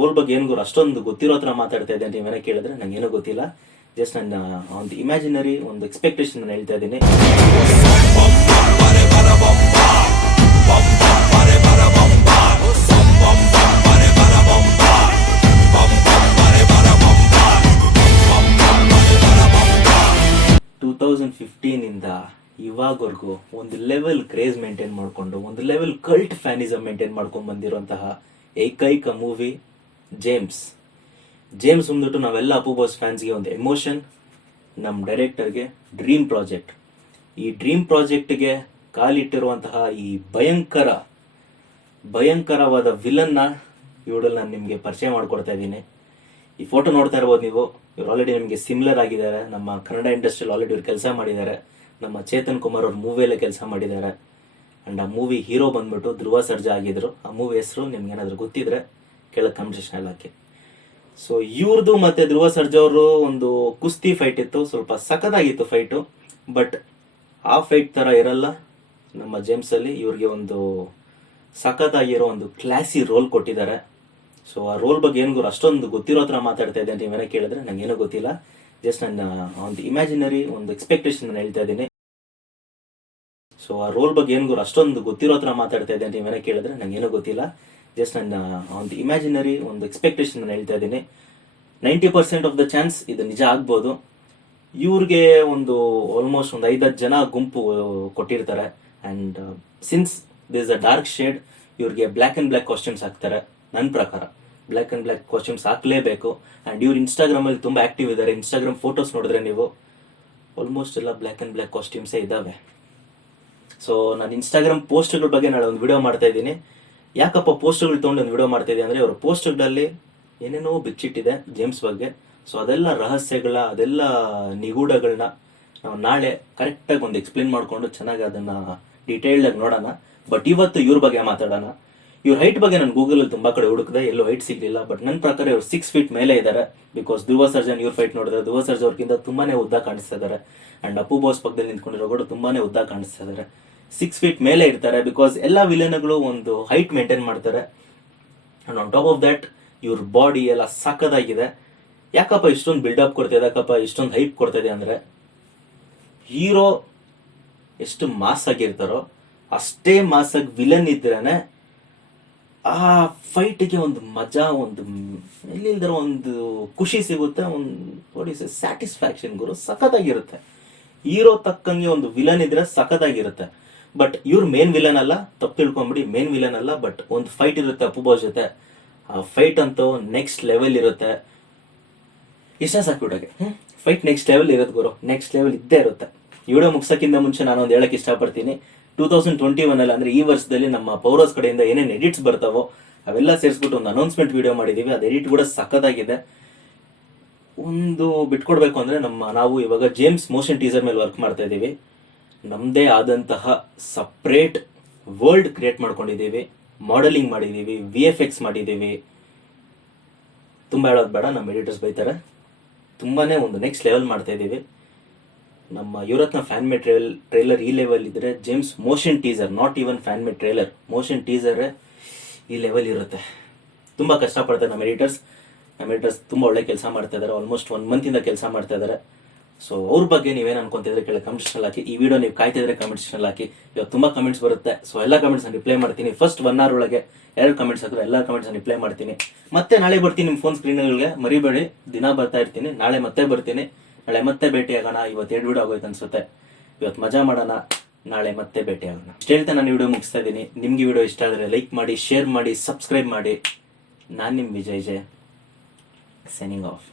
Roll ಬಗ್ಗೆ ಏನು ಅಷ್ಟೊಂದು ಗೊತ್ತಿರೋ ಹತ್ರ ಮಾತಾಡ್ತಾ ಇದ್ದೆ ಅಂತ ನೀವೇನೋ ಕೇಳಿದ್ರೆ ನಂಗೆ ಏನೂ ಗೊತ್ತಿಲ್ಲ. ಜಸ್ಟ್ ನನ್ನ ಒಂದು ಇಮ್ಯಾಜಿನರಿ ಒಂದು ಎಕ್ಸ್ಪೆಕ್ಟೇಷನ್ ನಾನು ಹೇಳ್ತಾ ಇದ್ದೀನಿ. 2015 ಇಂದ ಇವಾಗವರೆಗೂ ಒಂದು ಲೆವೆಲ್ ಕ್ರೇಜ್ ಮೇಂಟೈನ್ ಮಾಡಿಕೊಂಡು ಒಂದು ಲೆವೆಲ್ ಕಲ್ಟ್ ಫ್ಯಾನಿಸಮ್ ಮೇಂಟೈನ್ ಮಾಡ್ಕೊಂಡು ಬಂದಿರುವಂತಹ ಏಕೈಕ ಮೂವಿ ಜೇಮ್ಸ್ ಬಂದ್ಬಿಟ್ಟು ನಾವೆಲ್ಲ ಅಪ್ಪು ಬಾಸ್ ಫ್ಯಾನ್ಸ್ಗೆ ಒಂದು ಎಮೋಷನ್, ನಮ್ಮ ಡೈರೆಕ್ಟರ್ಗೆ ಡ್ರೀಮ್ ಪ್ರಾಜೆಕ್ಟ್. ಈ ಡ್ರೀಮ್ ಪ್ರಾಜೆಕ್ಟ್ಗೆ ಕಾಲಿಟ್ಟಿರುವಂತಹ ಈ ಭಯಂಕರವಾದ ವಿಲನ್ನ ಇವಳಲ್ಲಿ ನಾನು ನಿಮಗೆ ಪರಿಚಯ ಮಾಡ್ಕೊಡ್ತಾ ಇದ್ದೀನಿ. ಈ ಫೋಟೋ ನೋಡ್ತಾ ಇರ್ಬೋದು ನೀವು. ಇವ್ರು ಆಲ್ರೆಡಿ ನಿಮಗೆ ಸಿಮಿಲರ್ ಆಗಿದ್ದಾರೆ. ನಮ್ಮ ಕನ್ನಡ ಇಂಡಸ್ಟ್ರಿಯಲ್ಲಿ ಆಲ್ರೆಡಿ ಇವ್ರು ಕೆಲಸ ಮಾಡಿದ್ದಾರೆ. ನಮ್ಮ ಚೇತನ್ ಕುಮಾರ್ ಅವ್ರ ಮೂವಿಯಲ್ಲೇ ಕೆಲಸ ಮಾಡಿದ್ದಾರೆ. ಆ್ಯಂಡ್ ಆ ಮೂವಿ ಹೀರೋ ಬಂದ್ಬಿಟ್ಟು ಧ್ರುವ ಸರ್ಜಾ ಆಗಿದ್ರು. ಆ ಮೂವಿ ಹೆಸರು ನಿಮ್ಗೆ ಏನಾದರೂ ಗೊತ್ತಿದ್ರೆ ಕೆಳಗೆ ಕಮೆಂಟ್ ಸೆಕ್ಷನ್ ಹಾಕಿ. ಸೊ ಇವ್ರದ್ದು ಮತ್ತೆ ಧ್ರುವ ಸರ್ಜಾ ಅವರು ಒಂದು ಕುಸ್ತಿ ಫೈಟ್ ಇತ್ತು, ಸ್ವಲ್ಪ ಸಖತ್ತಾಗಿತ್ತು ಫೈಟು. ಬಟ್ ಆ ಫೈಟ್ ಥರ ಇರಲ್ಲ ನಮ್ಮ ಜೇಮ್ಸಲ್ಲಿ. ಇವ್ರಿಗೆ ಒಂದು ಸಖತ್ತಾಗಿರೋ ಒಂದು ಕ್ಲಾಸಿ ರೋಲ್ ಕೊಟ್ಟಿದ್ದಾರೆ. ಸೊ ಆ ರೋಲ್ ಬಗ್ಗೆ ಏನು ಅಷ್ಟೊಂದು ಗೊತ್ತಿರೋ ಹತ್ರ ಮಾತಾಡ್ತಾ ಇದ್ದೆ ಅಂತ ನೀವೇನೋ ಕೇಳಿದ್ರೆ ನಂಗೆ ಏನೂ ಗೊತ್ತಿಲ್ಲ. ಜಸ್ಟ್ ನನ್ನ ಒಂದು ಇಮ್ಯಾಜಿನರಿ ಒಂದು ಎಕ್ಸ್ಪೆಕ್ಟೇಷನ್ ನಾನು ಹೇಳ್ತಾ ಇದ್ದೀನಿ. ಸೊ ಆ ರೋಲ್ ಬಗ್ಗೆ ಏನು ಅಷ್ಟೊಂದು ಗೊತ್ತಿರೋ ಹತ್ರ ಮಾತಾಡ್ತಾ ಇದ್ದೆ ಅಂತ ನೀವೇನೋ ಕೇಳಿದ್ರೆ ನಂಗೆ ಏನೂ ಗೊತ್ತಿಲ್ಲ. ಜಸ್ಟ್ ನನ್ನ ಒಂದು ಇಮ್ಯಾಜಿನರಿ ಒಂದು ಎಕ್ಸ್ಪೆಕ್ಟೇಷನ್ ನಾನು ಹೇಳ್ತಾ ಇದ್ದೀನಿ. 90% ಆಫ್ ದ ಚಾನ್ಸ್ ಇದು ನಿಜ ಆಗ್ಬೋದು. ಇವ್ರಿಗೆ ಒಂದು ಆಲ್ಮೋಸ್ಟ್ ಒಂದು 5-10 ಜನ ಗುಂಪು ಕೊಟ್ಟಿರ್ತಾರೆ. And since this a dark shade, ಇವ್ರಿಗೆ ಬ್ಲ್ಯಾಕ್ ಆ್ಯಂಡ್ ಬ್ಲ್ಯಾಕ್ ಕಾಸ್ಟ್ಯೂಮ್ಸ್ ಹಾಕ್ತಾರೆ. ನನ್ನ ಪ್ರಕಾರ ಬ್ಲ್ಯಾಕ್ ಆ್ಯಂಡ್ ಬ್ಲ್ಯಾಕ್ ಕಾಸ್ಟ್ಯೂಮ್ಸ್ ಹಾಕಲೇಬೇಕು. ಆ್ಯಂಡ್ ಇವ್ರು ಇನ್ಸ್ಟಾಗ್ರಾಮಲ್ಲಿ ತುಂಬ ಆ್ಯಕ್ಟಿವ್ ಇದ್ದಾರೆ. ಇನ್ಸ್ಟಾಗ್ರಾಮ್ ಫೋಟೋಸ್ ನೋಡಿದ್ರೆ ನೀವು ಆಲ್ಮೋಸ್ಟ್ ಎಲ್ಲ ಬ್ಲ್ಯಾಕ್ ಆ್ಯಂಡ್ ಬ್ಲ್ಯಾಕ್ ಕಾಸ್ಟ್ಯೂಮ್ಸೇ ಇದ್ದಾವೆ. ಸೊ ನಾನು ಇನ್ಸ್ಟಾಗ್ರಾಮ್ ಪೋಸ್ಟ್ಗಳ ಬಗ್ಗೆ ನಾಳೆ ಒಂದು ವಿಡಿಯೋ ಮಾಡ್ತಾ ಇದ್ದೀನಿ. ಯಾಕಪ್ಪ ಪೋಸ್ಟ್ಗಳು ತೊಗೊಂಡು ಒಂದು ವಿಡಿಯೋ ಮಾಡ್ತಾ ಇದ್ದೀನಿ ಅಂದರೆ, ಅವ್ರ ಪೋಸ್ಟ್ಗಳಲ್ಲಿ ಏನೇನೋ ಬಿಚ್ಚಿಟ್ಟಿದೆ ಜೇಮ್ಸ್ ಬಗ್ಗೆ. ಸೊ ಅದೆಲ್ಲ ರಹಸ್ಯಗಳ, ಅದೆಲ್ಲ ನಿಗೂಢಗಳನ್ನ ನಾವು ನಾಳೆ ಕರೆಕ್ಟಾಗಿ ಒಂದು ಎಕ್ಸ್ಪ್ಲೇನ್ ಮಾಡಿಕೊಂಡು ಚೆನ್ನಾಗಿ ಅದನ್ನು ಡೀಟೇಲ್ಡಾಗಿ ನೋಡೋಣ. ಬಟ್ ಇವತ್ತು ಇವ್ರ ಬಗ್ಗೆ ಮಾತಾಡೋಣ. ಇವ್ರ ಹೈಟ್ ಬಗ್ಗೆ ನಾನು ಗೂಗಲಲ್ಲಿ ತುಂಬ ಕಡೆ ಹುಡುಕಿದೆ, ಎಲ್ಲೂ ಹೈಟ್ ಸಿಗಲಿಲ್ಲ. ಬಟ್ ನನ್ನ ಪ್ರಕಾರ ಇವ್ರು 6 ಫೀಟ್ ಮೇಲೆ ಇದ್ದಾರೆ. ಬಿಕಾಸ್ ಧ್ರುವ ಸರ್ಜನ್ ಇವ್ರ ಫೈಟ್ ನೋಡಿದ್ರೆ ಧ್ರುವ ಸರ್ಜಾ ಅವ್ರಿಗಿಂತ ತುಂಬಾ ಉದ್ದ ಕಾಣಿಸ್ತಾ ಇದ್ದಾರೆ. ಆ್ಯಂಡ್ ಅಪ್ಪು ಬಾಸ್ ಪಕ್ಕದಲ್ಲಿ ನಿಂತ್ಕೊಂಡಿರೋ ಕೂಡ ತುಂಬಾ ಉದ್ದ ಕಾಣಿಸ್ತಾ ಇದ್ದಾರೆ. 6 ಫೀಟ್ ಮೇಲೆ ಇರ್ತಾರೆ. ಬಿಕಾಸ್ ಎಲ್ಲ ವಿಲನ್ಗಳು ಒಂದು ಹೈಟ್ ಮೇಂಟೈನ್ ಮಾಡ್ತಾರೆ. And on top of that ಇವ್ರ ಬಾಡಿ ಎಲ್ಲ ಸಕ್ಕದಾಗಿದೆ. ಯಾಕಪ್ಪ ಇಷ್ಟೊಂದು ಬಿಲ್ಡಪ್ ಕೊಡ್ತಿದೆ, ಯಾಕಪ್ಪ ಇಷ್ಟೊಂದು ಹೈಪ್ ಕೊಡ್ತಿದೆ ಅಂದರೆ, ಹೀರೋ ಎಷ್ಟು ಮಾಸ್ ಆಗಿರ್ತಾರೋ ಅಷ್ಟೇ ಮಾಸಾಗಿ ವಿಲನ್ ಇದ್ರೇನೆ ಆ ಫೈಟಿಗೆ ಒಂದು ಮಜಾ, ಒಂದು ಎಲ್ಲಿಲ್ದಿರೋ ಒಂದು ಖುಷಿ ಸಿಗುತ್ತೆ. ಒಂದು ಸ್ಯಾಟಿಸ್ಫ್ಯಾಕ್ಷನ್ ಗುರು ಸಖತ್ತಾಗಿರುತ್ತೆ. ಹೀರೋ ತಕ್ಕಂಗೆ ಒಂದು ವಿಲನ್ ಇದ್ರೆ ಸಖತ್ತಾಗಿರುತ್ತೆ. ಬಟ್ ಇವ್ರು ಮೇನ್ ವಿಲನ್ ಅಲ್ಲ, ತಪ್ಪು ತಿಳ್ಕೊಂಬಿಡಿ, ಮೇನ್ ವಿಲನ್ ಅಲ್ಲ. ಬಟ್ ಒಂದು ಫೈಟ್ ಇರುತ್ತೆ ಅಪ್ಪು ಬಾಸ್ ಜೊತೆ. ಆ ಫೈಟ್ ಅಂತೂ ನೆಕ್ಸ್ಟ್ ಲೆವೆಲ್ ಇರುತ್ತೆ. ಇಷ್ಟ ಸಾಕ್ಬಿಡೋಕೆ ಫೈಟ್ ನೆಕ್ಸ್ಟ್ ಲೆವೆಲ್ ಇರುತ್ತೆ ಗುರು, ನೆಕ್ಸ್ಟ್ ಲೆವೆಲ್ ಇದ್ದೇ ಇರುತ್ತೆ. ಈ ವಿಡಿಯೋ ಮುಗಿಸೋಕ್ಕಿಂತ ಮುಂಚೆ ನಾನು ಒಂದು ಹೇಳಕ್ಕೆ ಇಷ್ಟಪಡ್ತೀನಿ. 2021 ಅಂದರೆ ಈ ವರ್ಷದಲ್ಲಿ ನಮ್ಮ ಪೌರೋಸ್ ಕಡೆಯಿಂದ ಏನೇನು ಎಡಿಟ್ಸ್ ಬರ್ತಾವೋ ಅವೆಲ್ಲ ಸೇರಿಸ್ಬಿಟ್ಟು ಒಂದು ಅನೌನ್ಸ್ಮೆಂಟ್ ವಿಡಿಯೋ ಮಾಡಿದ್ದೀವಿ. ಅದು ಎಡಿಟ್ ಕೂಡ ಸಖತ್ತಾಗಿದೆ. ಒಂದು ಬಿಟ್ಕೊಡ್ಬೇಕು ಅಂದರೆ ನಾವು ಇವಾಗ ಜೇಮ್ಸ್ ಮೋಷನ್ ಟೀಸರ್ ಮೇಲೆ ವರ್ಕ್ ಮಾಡ್ತಾ ಇದ್ದೀವಿ. ನಮ್ಮದೇ ಆದಂತಹ ಸಪ್ರೇಟ್ ವರ್ಲ್ಡ್ ಕ್ರಿಯೇಟ್ ಮಾಡ್ಕೊಂಡಿದ್ದೀವಿ. ಮಾಡೆಲಿಂಗ್ ಮಾಡಿದ್ದೀವಿ, VFX ಮಾಡಿದ್ದೀವಿ. ತುಂಬ ಹೇಳೋದು ಬೇಡ, ನಮ್ಮ ಎಡಿಟರ್ಸ್ ಬೈತಾರೆ. ತುಂಬಾ ಒಂದು ನೆಕ್ಸ್ಟ್ ಲೆವೆಲ್ ಮಾಡ್ತಾ ಇದ್ದೀವಿ. ನಮ್ಮ ಯುವರತ್ನ ಫ್ಯಾನ್ ಮೇಡ್ ಟ್ರೇಲರ್ ಈ ಲೆವೆಲ್ ಇದ್ದರೆ James motion teaser, not even fan made trailer, motion ಟೀಸರೇ ಈ ಲೆವೆಲ್ ಇರುತ್ತೆ. ತುಂಬ ಕಷ್ಟಪಡ್ತಾರೆ ನಮ್ಮ ಎಡಿಟರ್ಸ್ ತುಂಬ ಒಳ್ಳೆ ಕೆಲಸ ಮಾಡ್ತಾ ಇದ್ದಾರೆ. ಆಲ್ಮೋಸ್ಟ್ 1 ಮಂತಿಂದ ಕೆಲಸ ಮಾಡ್ತಾ ಇದ್ದಾರೆ. ಸೊ ಅವ್ರ ಬಗ್ಗೆ ನೀವೇನು ಅನ್ಕೊಂತಿದ್ರೆ ಕೆಳಗೆ ಕಮೆಂಟ್ಸ್ನಲ್ಲಿ ಹಾಕಿ. ಈ ವಿಡಿಯೋ ನೀವು ಕಾಯ್ತಿದ್ರೆ ಕಮೆಂಟ್ಸ್ನಲ್ಲಿ ಹಾಕಿ. ಇವತ್ತು ತುಂಬ ಕಮೆಂಟ್ಸ್ ಬರುತ್ತೆ. ಸೊ ಎಲ್ಲ ಕಮೆಂಟ್ಸ್ ನಾನು ರಿಪ್ಲೈ ಮಾಡ್ತೀನಿ. ಫಸ್ಟ್ 1 hour ಒಳಗೆ 2 ಕಮೆಂಟ್ಸ್ ಹಾಕಿದ್ರೆ ಎಲ್ಲ ಕಮೆಂಟ್ಸ್ ರಿಪ್ಲೈ ಮಾಡ್ತೀನಿ. ಮತ್ತೆ ನಾಳೆ ಬರ್ತೀನಿ ನಿಮ್ಮ ಫೋನ್ ಸ್ಕ್ರೀನ್ಗಳಿಗೆ, ಮರಿಬೇಡಿ. ದಿನ ಬರ್ತಾ ಇರ್ತೀನಿ. ನಾಳೆ ಮತ್ತೆ ಬರ್ತೀನಿ. ನಾಳೆ ಮತ್ತೆ ಭೇಟಿ ಆಗೋಣ. ಇವತ್ತು 2 ವಿಡಿಯೋ ಆಗೋಯ್ತು ಅನ್ಸುತ್ತೆ. ಇವತ್ತು ಮಜಾ ಮಾಡೋಣ, ನಾಳೆ ಮತ್ತೆ ಭೇಟಿ ಆಗೋಣ. ಇಷ್ಟು ಹೇಳ್ತಾ ನಾನು ವಿಡಿಯೋ ಮುಗಿಸ್ತಾ ಇದ್ದೀನಿ. ನಿಮ್ಗೆ ವಿಡಿಯೋ ಇಷ್ಟ ಆದರೆ ಲೈಕ್ ಮಾಡಿ, ಶೇರ್ ಮಾಡಿ, ಸಬ್ಸ್ಕ್ರೈಬ್ ಮಾಡಿ. ನಾನು ನಿಮ್ಮ ವಿಜಯ್ ಜೆ, ಸೈನಿಂಗ್ ಆಫ್.